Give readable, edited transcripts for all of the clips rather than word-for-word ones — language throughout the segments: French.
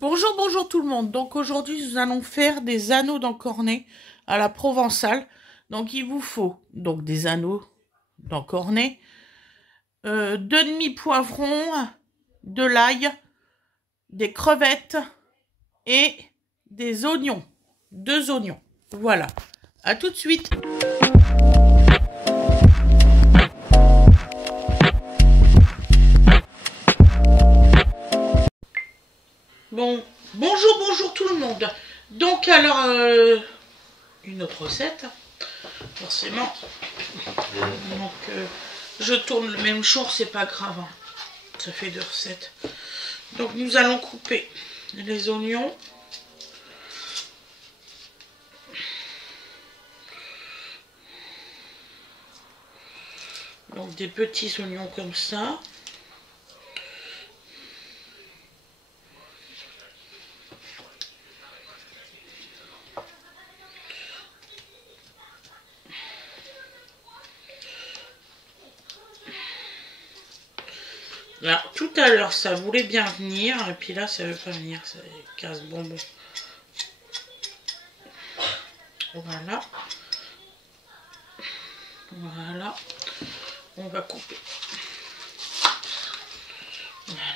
Bonjour, bonjour tout le monde. Donc aujourd'hui, nous allons faire des anneaux d'encornet à la provençale. Donc il vous faut donc des anneaux d'encornet, deux demi-poivrons, de l'ail, des crevettes et des oignons. Deux oignons. Voilà. À tout de suite. Bon, bonjour tout le monde. Donc alors, une autre recette, forcément. Donc je tourne le même jour, c'est pas grave, hein. Ça fait deux recettes. Donc nous allons couper les oignons. Donc des petits oignons comme ça. Alors, tout à l'heure, ça voulait bien venir, et puis là, ça veut pas venir, ça casse bonbon. Voilà. Voilà. On va couper. Voilà.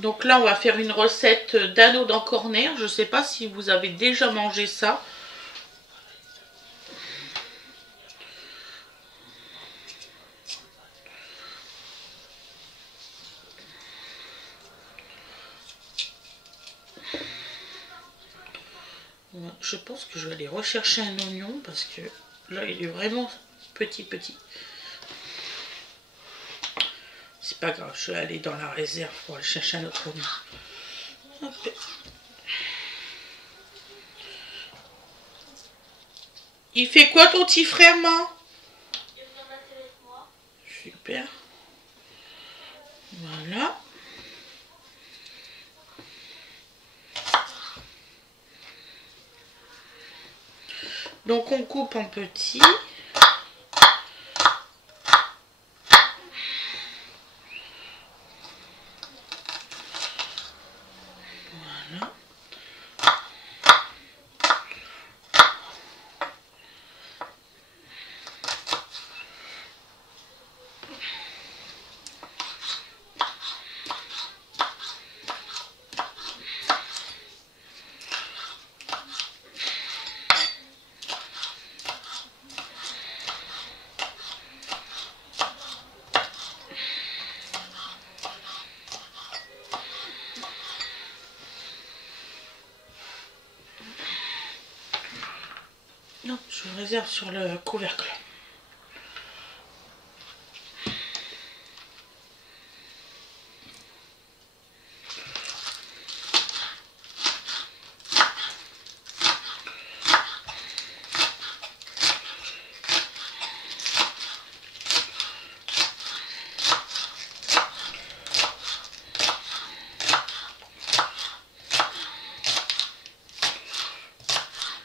Donc là, on va faire une recette d'anneaux d'encornet. Je ne sais pas si vous avez déjà mangé ça. Je pense que je vais aller rechercher un oignon parce que là, il est vraiment petit. C'est pas grave, je vais aller dans la réserve pour aller chercher un autre oignon. Hop. Il fait quoi ton petit frère, maman? Il vient mater avec moi. Super. Voilà. Donc on coupe en petits. Voilà. Non, je réserve sur le couvercle.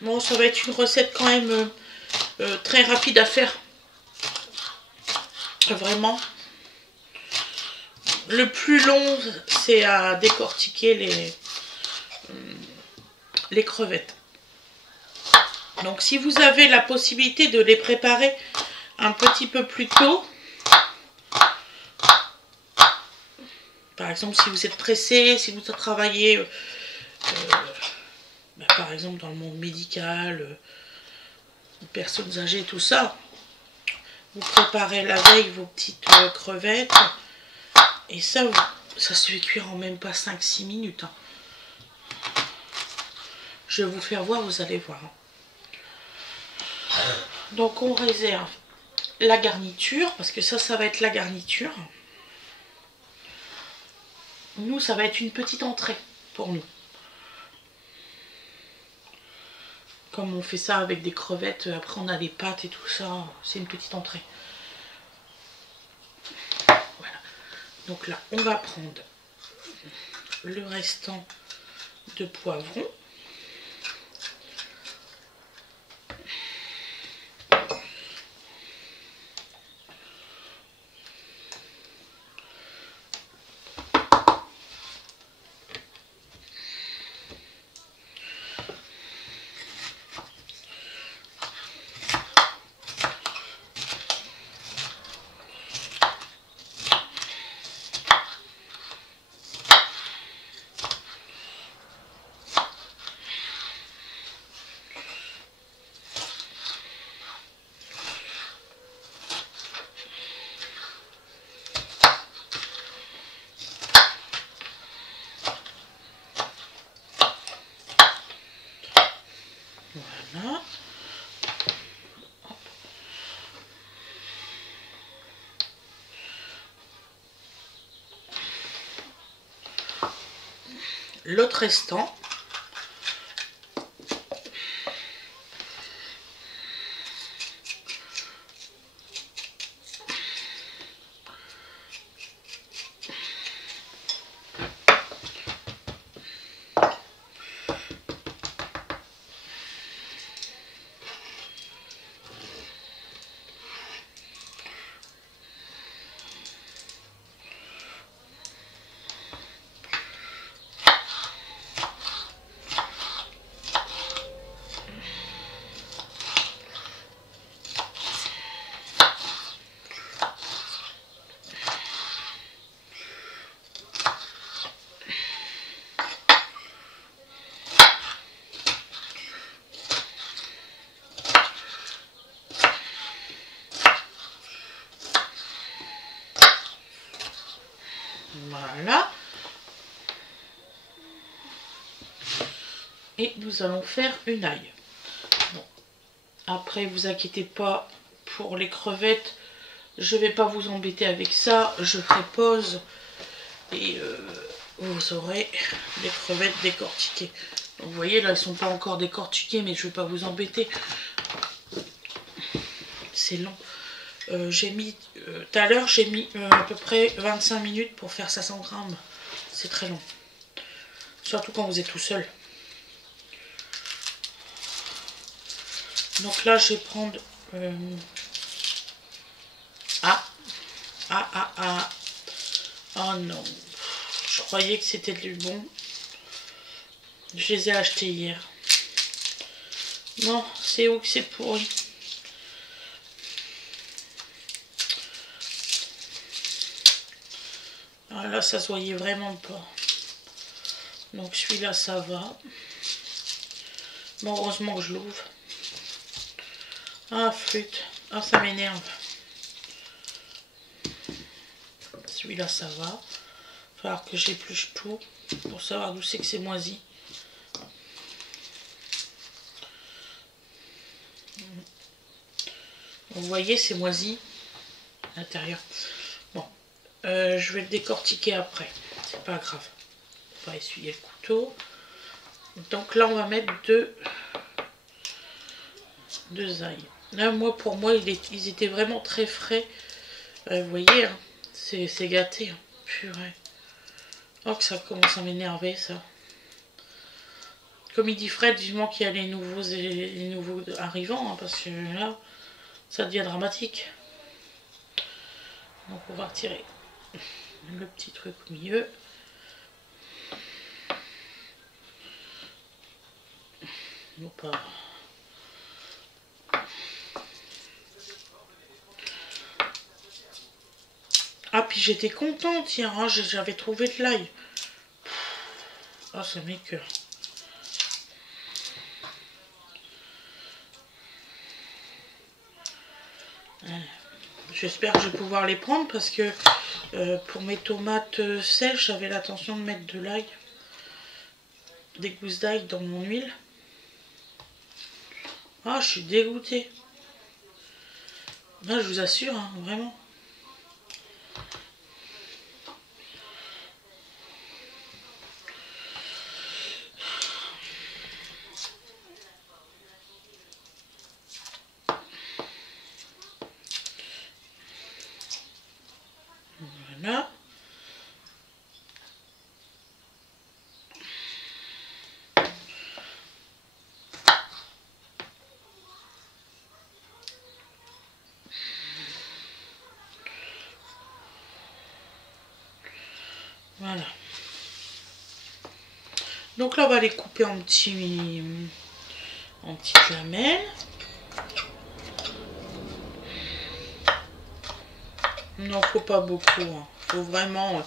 Bon, ça va être une recette quand même très rapide à faire. Vraiment. Le plus long, c'est à décortiquer les crevettes. Donc si vous avez la possibilité de les préparer un petit peu plus tôt, par exemple si vous êtes pressé, si vous travaillez par exemple dans le monde médical, personnes âgées, tout ça, vous préparez la veille vos petites crevettes et ça se fait cuire en même pas 5-6 minutes. Hein. Je vais vous faire voir, vous allez voir. Donc on réserve la garniture, parce que ça va être la garniture. Nous, ça va être une petite entrée pour nous. Comme on fait ça avec des crevettes, après on a des pâtes et tout ça, c'est une petite entrée. Voilà. Donc là, on va prendre le restant de poivrons. Voilà. L'autre restant. Voilà. Et nous allons faire une aille. Bon. Après, vous inquiétez pas pour les crevettes. Je vais pas vous embêter avec ça. Je ferai pause. Et vous aurez les crevettes décortiquées. Donc, vous voyez, là, elles sont pas encore décortiquées. Mais je vais pas vous embêter. C'est long. J'ai mis... tout à l'heure, j'ai mis à peu près 25 minutes pour faire 500 grammes. C'est très long. Surtout quand vous êtes tout seul. Donc là, je vais prendre... Oh non. Je croyais que c'était du bon. Je les ai achetés hier. Non, c'est où que c'est pourri. Ah là, ça se voyait vraiment pas. Donc celui-là, ça va. Bon, heureusement que je l'ouvre. Ah, flûte. Ah, ça m'énerve. Celui-là, ça va. Il va falloir que j'épluche tout pour savoir d'où c'est que c'est moisi. Vous voyez, c'est moisi à l'intérieur. Bon, je vais le décortiquer après. C'est pas grave. On va essuyer le couteau. Donc là, on va mettre deux ails. Là, pour moi, ils étaient vraiment très frais. Vous voyez, hein, c'est gâté. Hein. Purée. Oh, que ça commence à m'énerver, ça. Comme il dit Fred, vivement qu'il y a les nouveaux arrivants, hein, parce que là, ça devient dramatique. Donc, on va retirer le petit truc au milieu. Non, pas... Ah, puis j'étais contente hier, hein, j'avais trouvé de l'ail. Ah, ça m'écoeure. J'espère que je vais pouvoir les prendre parce que pour mes tomates sèches, j'avais l'intention de mettre de l'ail. Des gousses d'ail dans mon huile. Ah, je suis dégoûtée. Là, je vous assure, hein, vraiment. Voilà. Voilà. Donc là, on va les couper en petites lamelles. Non, faut pas beaucoup. Hein. Faut vraiment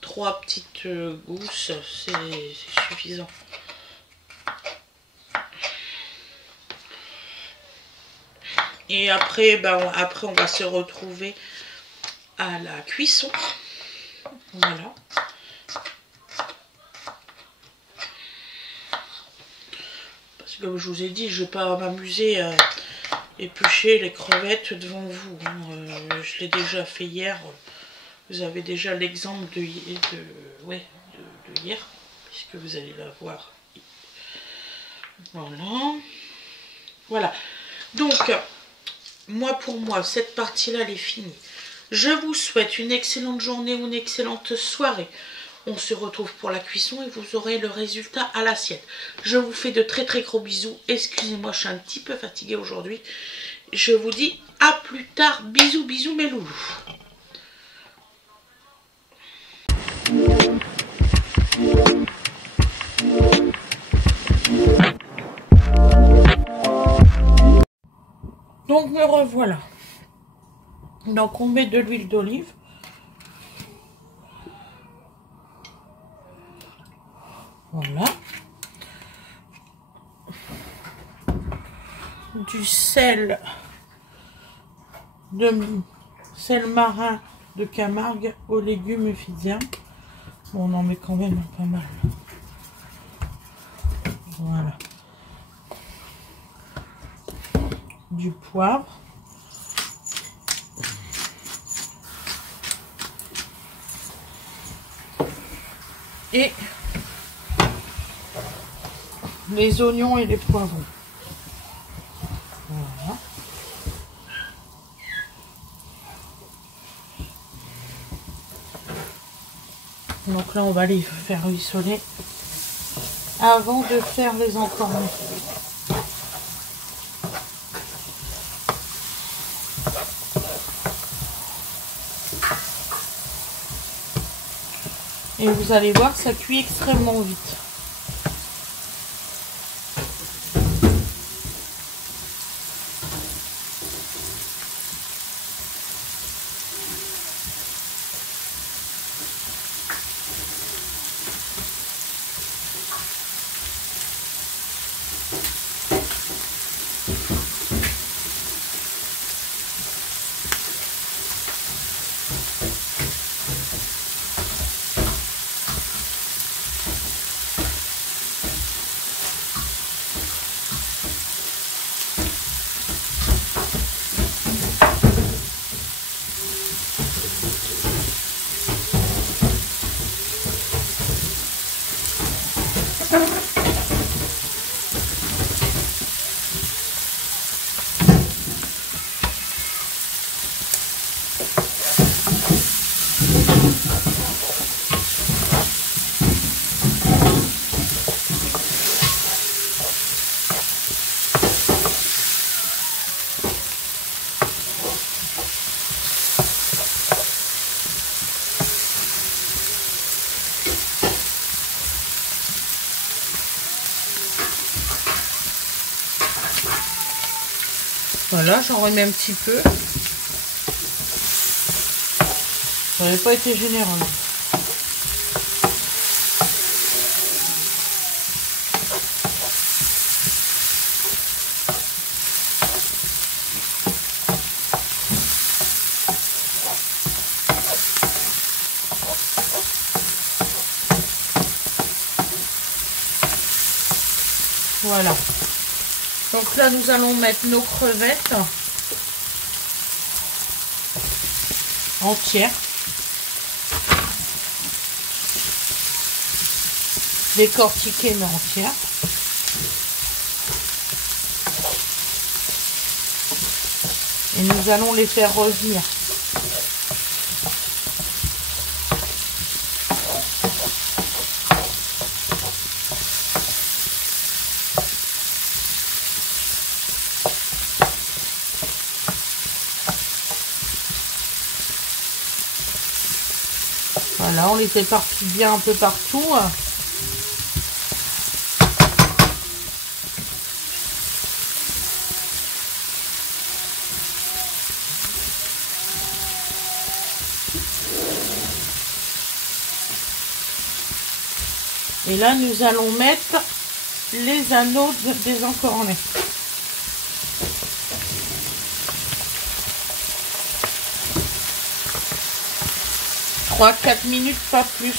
3 petites gousses, c'est suffisant. Et après, après, on va se retrouver à la cuisson. Voilà. Parce Parce que comme je vous ai dit, je ne vais pas m'amuser à éplucher les crevettes devant vous. Hein. Je l'ai déjà fait hier. Vous avez déjà l'exemple de hier, puisque vous allez la voir. Voilà. Voilà. Donc, pour moi, cette partie-là, elle est finie. Je vous souhaite une excellente journée ou une excellente soirée. On se retrouve pour la cuisson et vous aurez le résultat à l'assiette. Je vous fais de très très gros bisous. Excusez-moi, je suis un petit peu fatiguée aujourd'hui. Je vous dis à plus tard. Bisous, bisous mes loulous. Donc me revoilà. Donc on met de l'huile d'olive. Voilà. Du sel marin de Camargue aux légumes éphésiens. Bon, on en met quand même pas mal. Voilà. Du poivre. Et les oignons et les poivrons. Voilà. Donc là, on va les faire ruisseler avant de faire les encornets. Et vous allez voir, ça cuit extrêmement vite. Voilà, j'en remets un petit peu. Ça n'avait pas été généreux. Voilà. Donc là, nous allons mettre nos crevettes entières. Décortiquées mais entières. Et nous allons les faire revenir. Voilà, on les éparpille bien un peu partout. Et là, nous allons mettre les anneaux des encornets. 3-4 minutes, pas plus.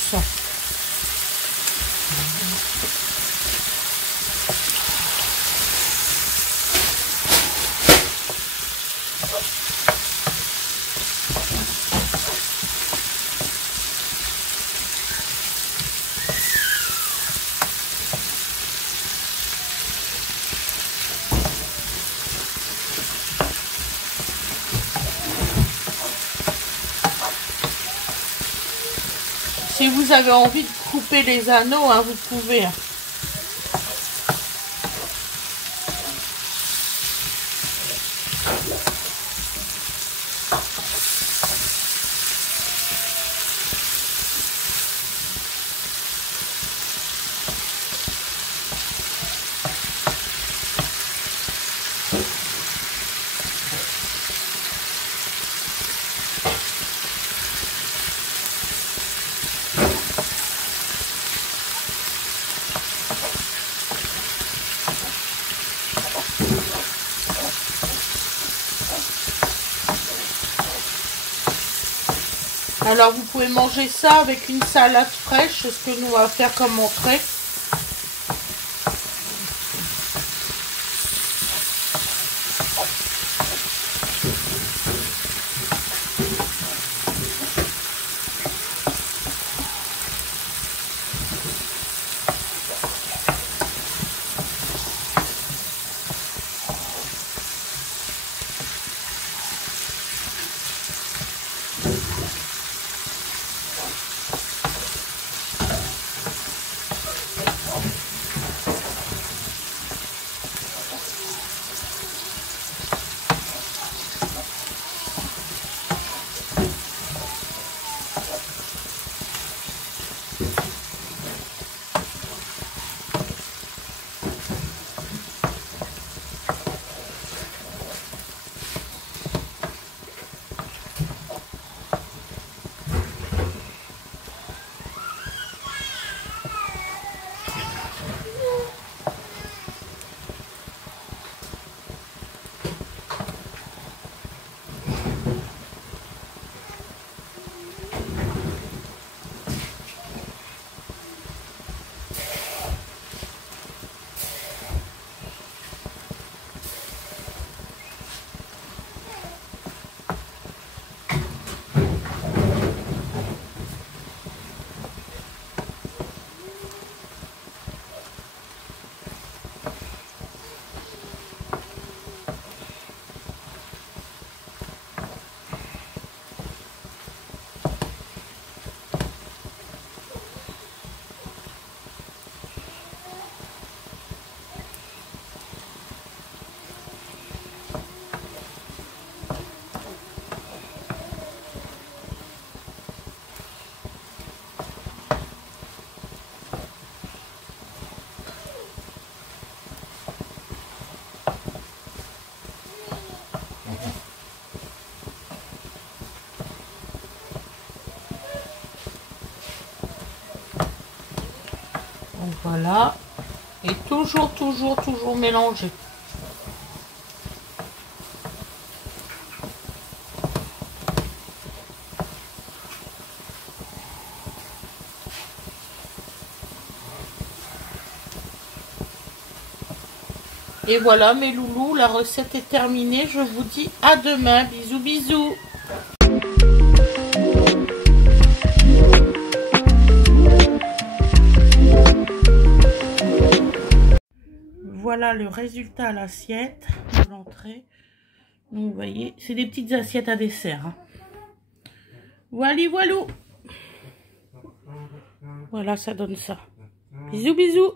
Si vous avez envie de couper les anneaux, hein, vous pouvez. Alors vous pouvez manger ça avec une salade fraîche, c'est ce que nous on va faire comme entrée. Donc voilà, et toujours mélanger. Et voilà mes loulous, la recette est terminée. Je vous dis à demain. Bisous, bisous. Voilà le résultat à l'assiette de l'entrée. Donc vous voyez, c'est des petites assiettes à dessert. Hein. Voilou. Voilà, ça donne ça. Bisous, bisous.